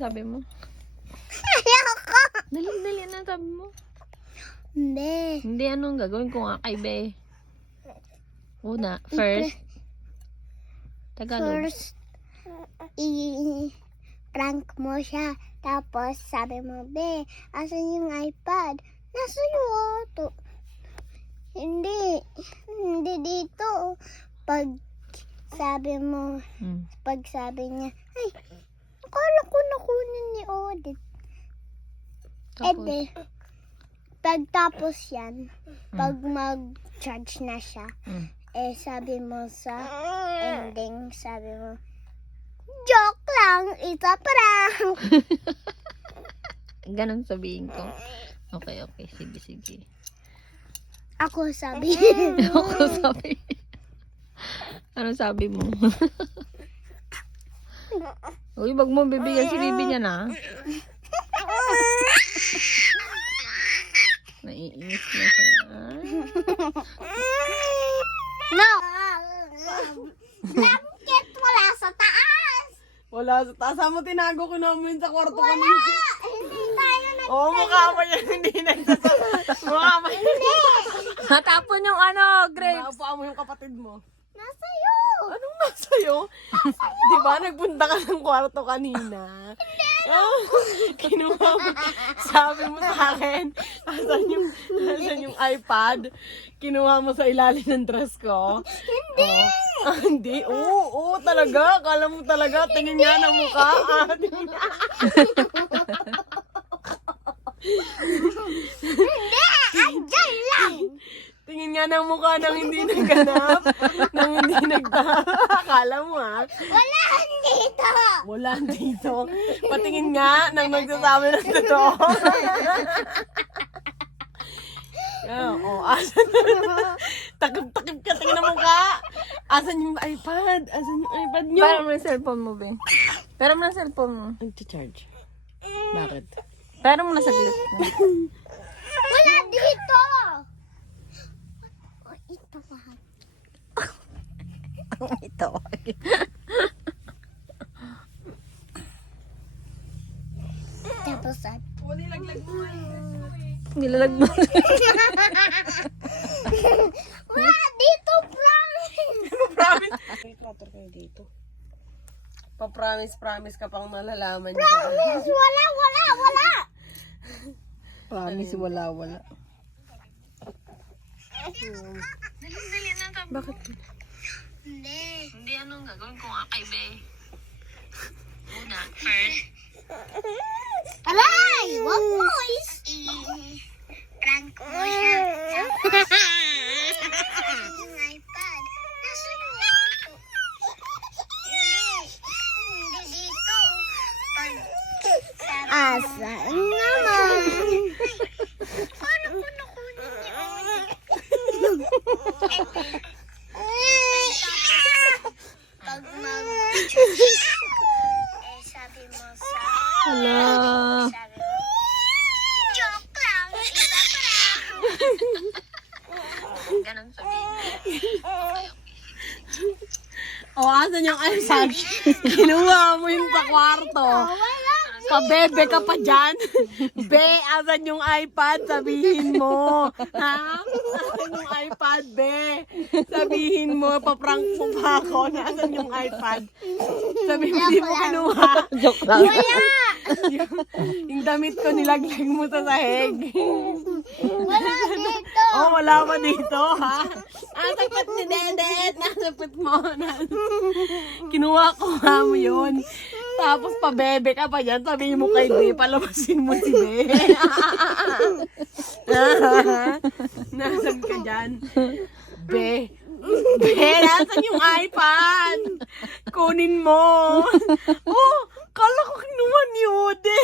sabi mo? Ayoko. Dali, ano sabi mo? Hindi. Hindi, anong gagawin ko nga kay Be? Una, first. Tagalog. First, i-prank mo siya. Tapos, sabi mo, Be, asan yung iPad? Nasa yung auto. Hindi dito. Pag sabi mo, pag sabi niya, ay, akala ko nakunin ni Odette. Tapos, Pagtapos yan, pag mag-charge na siya, sabi mo sa ending, sabi mo, joke lang, ito prank. ganun sabihin ko. Okay, sige. Ako sabi. Ako sabi. Ano sabi mo? Uy, wag mo bibigyan si Bibi niya na. Naiinis na siya. No! Blanket wala sa taas! Wala sa taas. Mo tinago ko namin sa kwarto Wala! kanina. Hindi tayo Oo, mukha mo yan. Hindi nagsasabi. Mukha mo yan. Natapon yung grapes. Naapaan mo yung kapatid mo. Nasa'yo! Anong nasa'yo? Di ba nagpunta ka ng kwarto kanina? Kinuha mo. Sabi mo sa akin, asan yung iPad? Kinuha mo sa ilalim ng dress ko? Hindi! Hindi. Oo, talaga. Akala mo talaga. Tingin nga ng mukha. Tingin nga. Hindi! Andyan lang! Tingin nga ng mukha nang hindi nagganap. Nang hindi Akala mo Wala dito! wala dito. Patingin nga nang nagsasabi ng totoo. Asan? Takip-takip ka, tingin ng mukha. Asan yung iPad? Asan yung iPad nyo? Pero mo yung cellphone mo, Be. Pero mo yung cellphone mo. Nag-charge. Bakit? Pero mo na saglit. Wala dito! Ito ba? Ito. Tapos at Nilaglag mo Nilalag mo. wala dito, promise! Promise. May trator kayo dito. Pa-promise ka pang malalaman niya. Promise! Wala! Promise, wala. Bakit? Hindi. Anong gagawin ko nga kay Be? Una, first. Aray! Wag mo i-prank mo siya. Tapos, yung iPad. Nasa yung auto. Hindi dito. Asan naman? Paano ko nakunin yun? Pag sabi mo sa... Hala. Sabi mo, joke lang, iba prank. Ganun sabihin. Asan yung iPad? Kinuha mo yun sa kwarto. Wala. Pabebe ka pa dyan. Be, asan yung iPad? Sabihin mo. Ha? Asan yung iPad, Be? Sabihin mo, paprank mo pa ako. Asan yung iPad? Sabihin mo, di mo kinuha. Joke lang. Yung damit ko, nilaglag mo sa sahig. Wala dito. Wala pa dito, ha? Sapit ni Dedet. Nasapit mo. Kinuha ko nga mo yun. Tapos pabebe ka pa dyan. Sabihin mo kay Be, palabasin mo si Be. Nasaan ka dyan? Be, nasan yung iPad? Kunin mo. Kala ko kinuha ni Ode.